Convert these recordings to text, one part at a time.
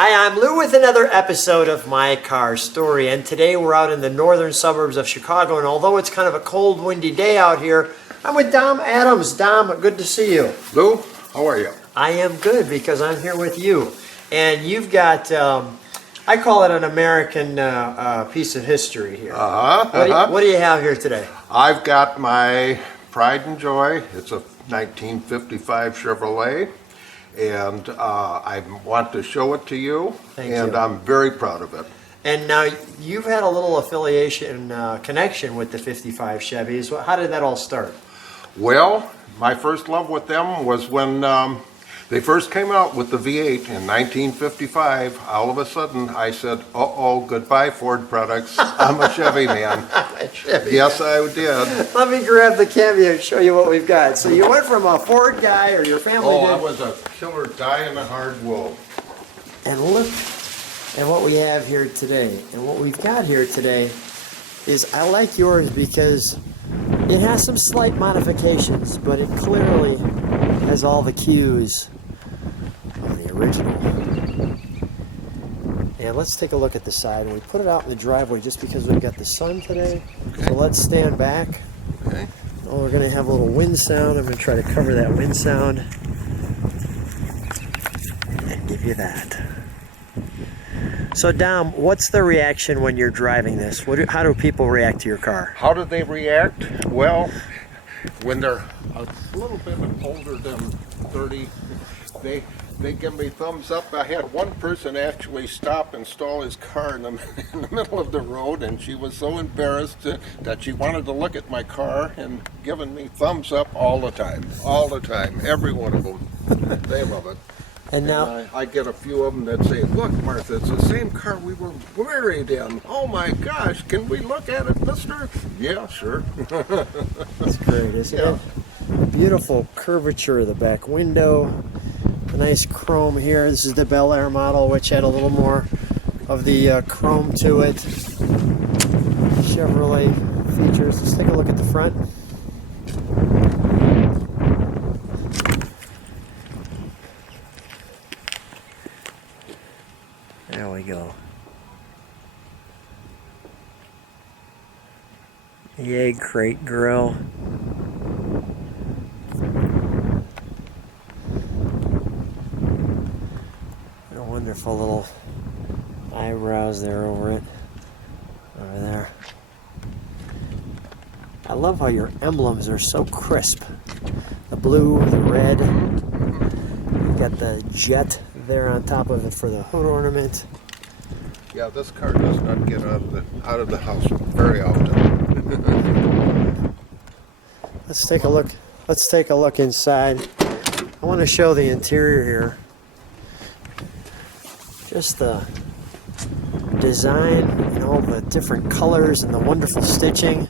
Hi, I'm Lou with another episode of My Car Story, and today we're out in the northern suburbs of Chicago, and although it's kind of a cold, windy day out here, I'm with Dom Adams. Dom, good to see you. Lou, how are you? I am good because I'm here with you, and you've got, I call it an American piece of history here. What do you have here today? I've got my pride and joy. It's a 1955 Chevrolet, and I want to show it to you. Thank you. I'm very proud of it. And now you've had a little affiliation, connection with the 55 Chevys. How did that all start? Well, my first love with them was when they first came out with the V8 in 1955. All of a sudden, I said, uh-oh, goodbye Ford products. I'm a Chevy man. Yes, I did. Let me grab the cameo and show you what we've got. So you went from a Ford guy, or your family Oh, did. I was a killer die-in-the-hard wool. And look at what we have here today. And what we've got here today is, I like yours because it has some slight modifications, but it clearly has all the cues of the original. And let's take a look at the side. And we put it out in the driveway just because we've got the sun today. Okay. So let's stand back. Okay. Oh, we're going to have a little wind sound. I'm going to try to cover that wind sound and give you that. So Dom, what's the reaction when you're driving this? How do people react to your car? How do they react? Well, when they're a little bit older than 30, they give me thumbs up. I had one person actually stop and stall his car in the middle of the road, and she was so embarrassed that she wanted to look at my car and giving me thumbs up all the time. All the time. Every one of them. They love it. And now I get a few of them that say, look, Martha, it's the same car we were married in. Oh my gosh, can we look at it, mister? Yeah, sure. that's great, isn't it? Beautiful curvature of the back window. A nice chrome here. This is the Bel Air model, which had a little more of the chrome to it. Chevrolet features. Let's take a look at the front. There we go. The egg crate grill. A wonderful little eyebrows there over there. I love how your emblems are so crisp. The blue, the red. You've got the jet there on top of it for the hood ornament. Yeah, this car does not get out of the house very often. Let's take a look. Let's take a look inside. I want to show the interior here. Just the design and all the different colors and the wonderful stitching.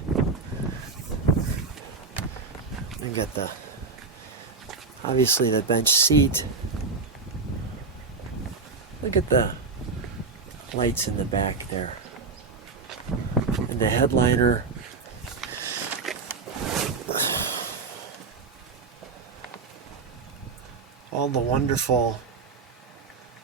We've got obviously the bench seat. Look at the lights in the back there. And the headliner. All the wonderful,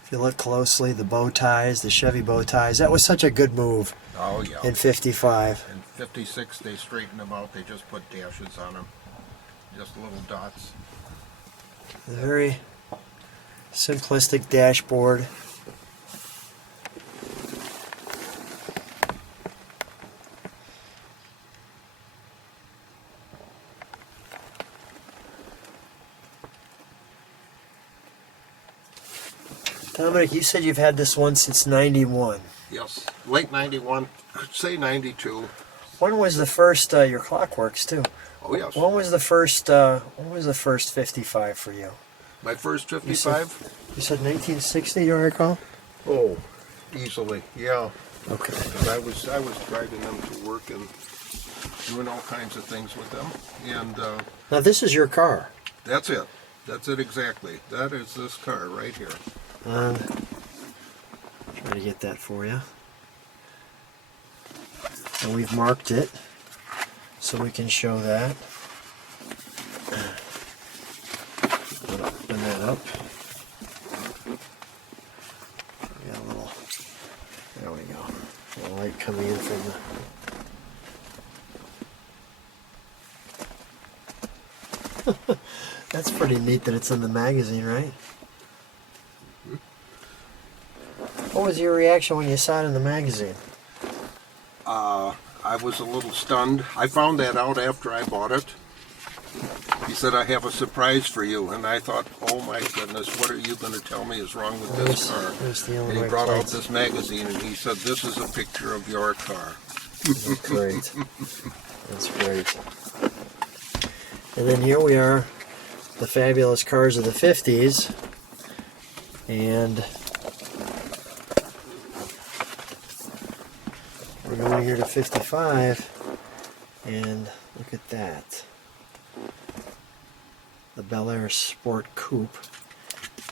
if you look closely, the bow ties, the Chevy bow ties. That was such a good move. Oh, yeah. In 55. In 56, they straightened them out. They just put dashes on them. Just little dots. A very simplistic dashboard. Dominic, you said you've had this one since 91. Yes, late 91, say 92. When was the first, your clock works too. Oh, yes. When was the first 55 for you? My first 55? You said 1960, do I recall? Oh, easily, yeah. Okay. 'Cause I was driving them to work and doing all kinds of things with them. And Now this is your car. that's it. That's it exactly. That is this car right here. Try to get that for you. And we've marked it so we can show that. Open that up. light coming in from the... That's pretty neat that it's in the magazine, right? What was your reaction when you saw it in the magazine? I was a little stunned. I found that out after I bought it. He said, I have a surprise for you. And I thought, oh my goodness, what are you going to tell me is wrong with this car? And he brought out this magazine and he said, this is a picture of your car. That's great. That's great. And then here we are, the fabulous cars of the 50s. And we're going here to 55. And look at that. The Bel Air Sport Coupe.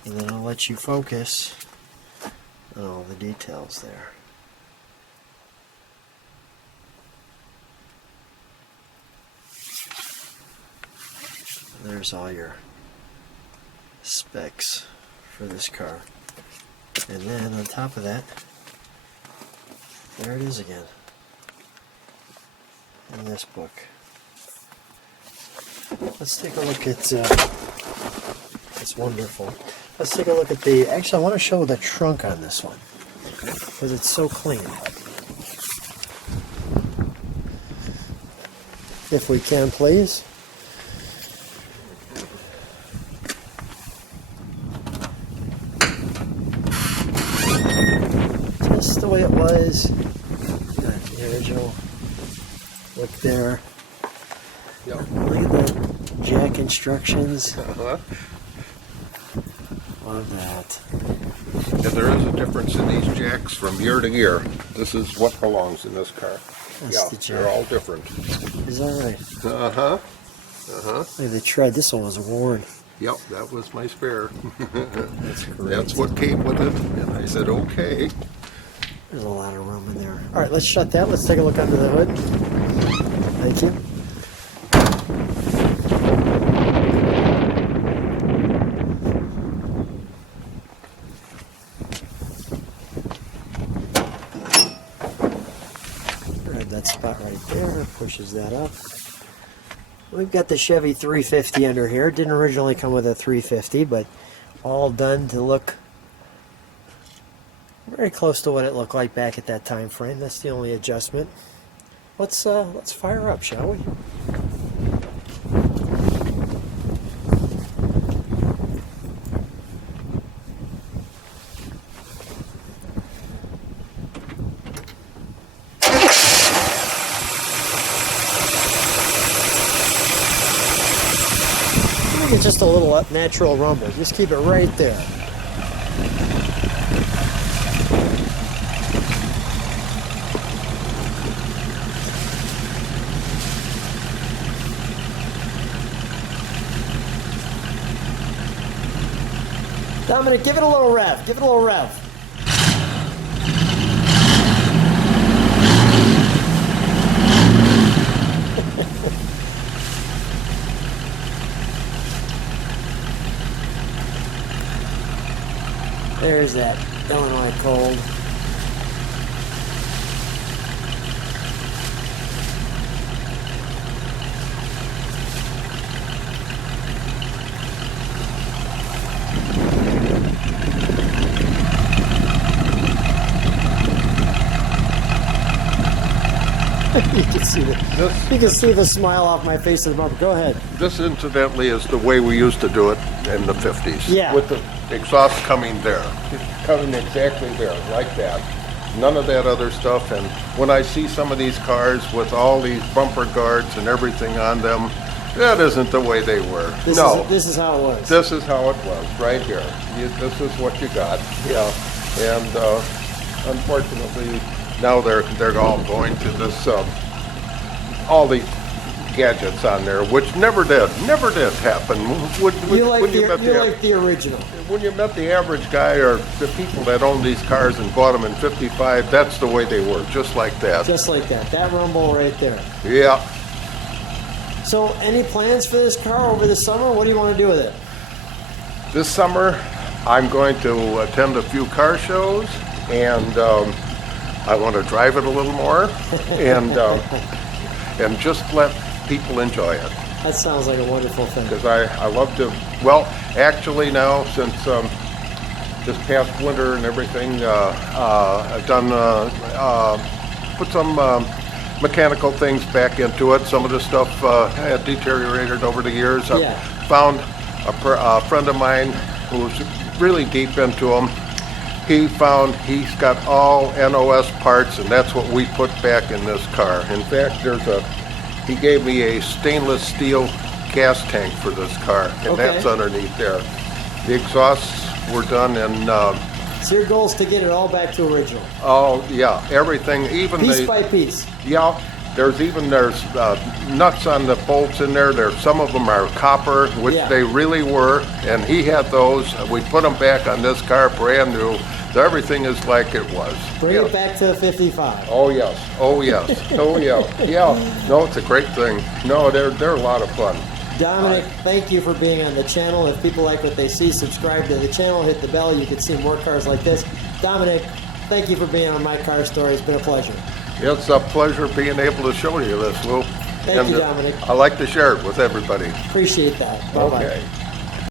And then I'll let you focus on all the details there. There's all your specs for this car. And then on top of that, there it is again in this book. Let's take a look at, it's wonderful. Let's take a look at the, actually I want to show the trunk on this one, because it's so clean. If we can, please. Just the way it was, the original look there. Yep. Look at the jack instructions. Love that. And there is a difference in these jacks from year to year. This is what belongs in this car. That's the jack. They're all different. Is that right? Uh-huh. Uh-huh. Look at the tread. This one was worn. Yep, that was my spare. That's great. That's what came with it. And I said, okay. There's a lot of room in there. All right, let's shut that. Let's take a look under the hood. Thank you. Grab that spot right there. Pushes that up. We've got the Chevy 350 under here. It didn't originally come with a 350, but all done to look very close to what it looked like back at that time frame. That's the only adjustment. Let's fire up, shall we? Make it just a little natural rumble. Just keep it right there. Dominic, give it a little rev. Give it a little rev. There's that Illinois cold. You can see the smile off my face at the moment. Go ahead. This, incidentally, is the way we used to do it in the 50s. Yeah. With the exhaust coming there. Coming exactly there, like that. None of that other stuff. And when I see some of these cars with all these bumper guards and everything on them, that isn't the way they were. This is how it was. This is how it was, right here. This is what you got. Yeah. And unfortunately, now they're all going to this, all the gadgets on there, which never did happen. You like the original. When you met the average guy or the people that owned these cars and bought them in '55, that's the way they were, just like that. Just like that. That rumble right there. Yeah. So, any plans for this car over the summer? What do you want to do with it? This summer, I'm going to attend a few car shows, and I want to drive it a little more, and just let people enjoy it. That sounds like a wonderful thing. Because I love to, well, actually now, since this past winter and everything, I've done, put some mechanical things back into it. Some of the stuff had deteriorated over the years. Yeah. I found a friend of mine who was really deep into them. He's got all NOS parts, and that's what we put back in this car. In fact, he gave me a stainless steel gas tank for this car, and that's underneath there. The exhausts were done in... So your goal is to get it all back to original? Oh, yeah, everything, even piece by piece? Yeah, there's nuts on the bolts in there. Some of them are copper, which they really were, and he had those. We put them back on this car brand new. So everything is like it was. Bring it back to the 55. Oh yes, oh yes, oh yeah, yeah. No, it's a great thing. No, they're a lot of fun. Dominic, thank you for being on the channel. If people like what they see, subscribe to the channel, hit the bell. You can see more cars like this. Dominic, thank you for being on My Car Story. It's been a pleasure. It's a pleasure being able to show you this, Lou. Thank you, Dominic. I like to share it with everybody. Appreciate that. Bye-bye. Okay.